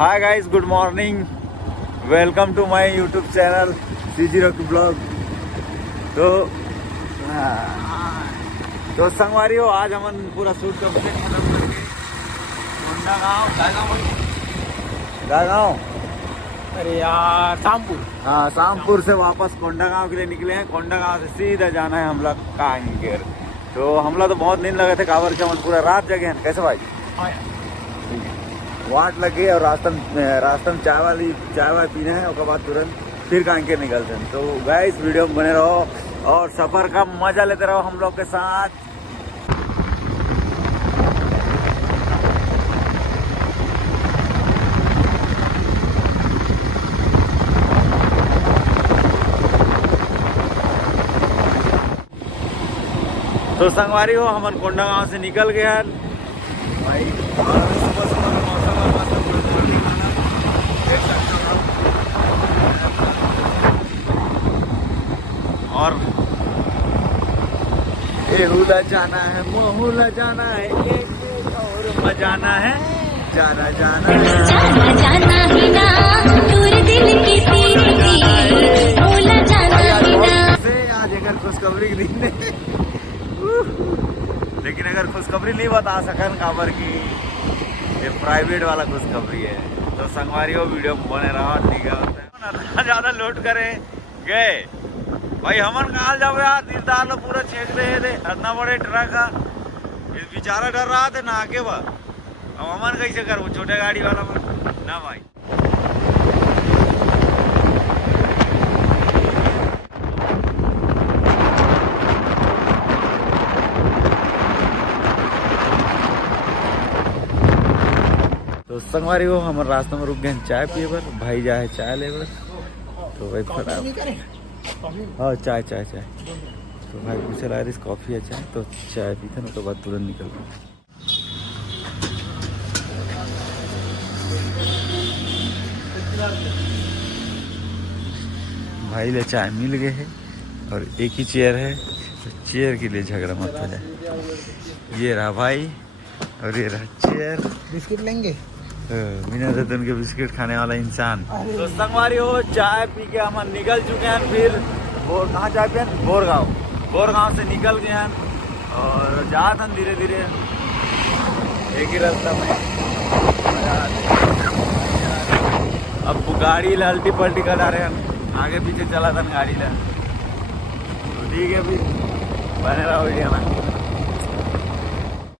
Hi guys, good morning, welcome to my YouTube channel C0 blog. तो संगवारी हो, आज हम पूरा शूट कंप्लीट खत्म करके गाँव अरे यार शामपुर। हाँ, शामपुर से वापस कोंडागांव के लिए निकले हैं। कोंडागांव से सीधा जाना है हम लोग कांकेर। तो हम लोग तो बहुत दिन लगे थे कांवर के, हम पूरा रात जगे हैं। कैसे भाई? वाट लग गई और रास्ता में चाय वाय पीना है, उसके बाद तुरंत फिर कांकेर निकलते हैं। तो गाइस वीडियो में बने रहो और सफर का मजा लेते रहो हम लोग के साथ। तो संगवारी हो, हम कोंडागांव से निकल गए हैं भाई। सुबह सुबह का मौसम और मतलब देख सकते हो। और एहुला जाना है, मोहुला जाना है, एक और मजाना है, जाना जाना है, जाना जाना ही ना, दूर दिल की तेरी भूला जाना ही ना। आज अगर खुशखबरी की दिन है, लेकिन अगर खुशखबरी नहीं बता सकन काबर की ये प्राइवेट वाला खुशखबरी है। तो संगवारी हो, वीडियो बने रहा। ठीक है, ज्यादा लोड करे गए भाई, हमन कहा जाओ यार। दीदार लो पूरा छेक रहे थे, इतना बड़े ट्रक है, बेचारा डर रहा था ना आके बा। अब हमन कैसे कर, वो छोटे गाड़ी वाला मन ना भाई। तो संगवारी हो, हमारे रास्ते में रुक गए चाय पिए बर। भाई जाए चाय ले बर। तो भाई फटाफट, हाँ चाय। तो भाई पूछे ला रही कॉफ़ी है चाय, तो चाय पीते ना, तो बाद तुरंत निकल गए। भाई ले चाय मिल गए है और एक ही चेयर है, तो चेयर के लिए झगड़ा मत हो जाए। ये रहा भाई और ये रहा चेयर। बिस्किट लेंगे? बिना रतन के बिस्किट खाने वाला इंसान। तो संगवारी हो, चाय पी के हम निकल चुके हैं। फिर कहाँ चाय पिए? बोरगांव से निकल गए हैं और जाते हैं धीरे धीरे एक ही रास्ता में। अब गाड़ी लल्टी पल्टी करा रहे हैं, आगे पीछे चला था गाड़ी ला। तो ठीक है, फिर बने रहो वीडियो में।